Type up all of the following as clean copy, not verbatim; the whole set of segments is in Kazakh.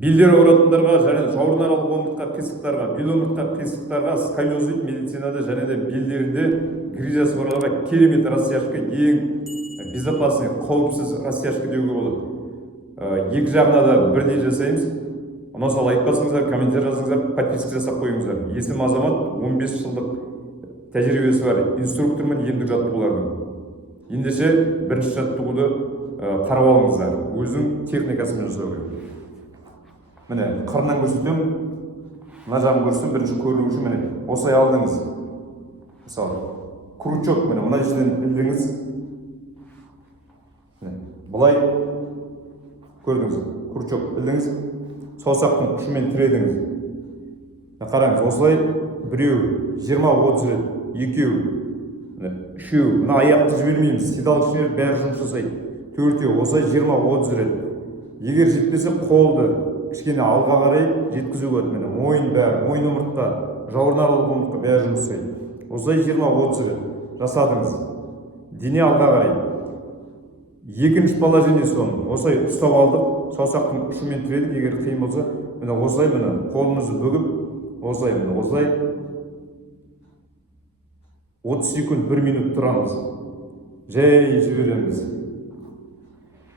Билдер ауыратындарға және жауырынаралық омыртқа қисықтарға, бел омыртқа қисықтарға, сколиозит медицинада және де белдерінде грижасы барларға керемет растяжка, ең безопасный, қауіпсіз растяжка деуге болады. Екі жағына да бірдей жасаймыз. Ұнаса лайк басыңыздар, комментарий жазыңыздар, подписка жасап қойыңыздар. Есім Азамат, 15 жылдық тәжірибесі бар инструктормен емдік жаттығулардың. Ендеше бірінші жаттығуды қарап алыңыздар. Өзінің техникасымен жасау керек. Міне, қырынан көрсетем, мына жағын көрсетем, бірінші көріну үшін міне, осылай алдыңыз. Мысалы, крючок міне, мына жерден ілдіңіз. Бұлай көрдіңіз, крючок ілдіңіз, саусақтың ұшымен тіредіңіз. Қараңыз, осылай біреу 20-30 рет, екеу, үшеу, мына аяқты жібермейміз, седалыш жіберіп бәрі жұмыс жасайды. Төртеу, осылай 20-30 рет. Егер жетпесе қолды кішкене алға қарай жеткізу болады. Міне, мойын бәрі, мойын омыртқа, жауырынаралық омыртқа бәрі жұмыс жасайды. Осылай 20-30 рет жасадыңыз. Дене алға қарай. Екінші положение соны. Осылай ұстап алдық, саусақтың ұшымен тіредік. Егер қиын болса, міне осылай, міне қолымызды бүгіп, осылай, міне осылай 30 секунд 1 минут тұрамыз. Жай жібереміз.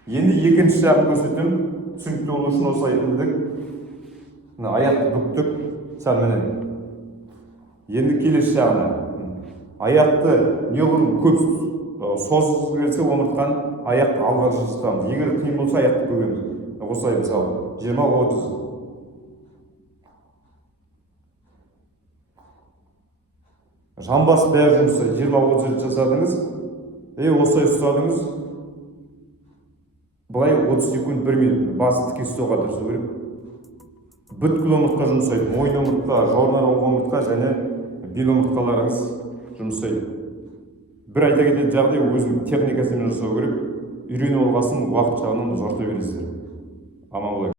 Енді екінші жағын көрсетем. Түсінікті болу үшін осылай ілдік. Аяқты бүктік. Сәл міне. Енді келесі жағына. Аяқты неғұрлым көп созғыз келсе, омыртқан аяқты алға жылжытамыз. Егер қиын болса, аяқты бөгеміз. Осылай мысалы 20-30. Жамбас бәрі жұмысы 20-30 рет жасадыңыз. Осылай ұстадыңыз. Бұлай 30 секунд 1 минут. Басы тіке ұстауға тырысу керек. Бүткіл омыртқа жұмсайды. Мойын омыртқа, жауырынаралық омыртқа және бел омыртқаларыңыз жұмсайды. Бір айта кететін жағдай өзінің техникасымен жасау керек. Үйрену алғасын уақыт жағынан ұзарта бересіздер. Аман болайық.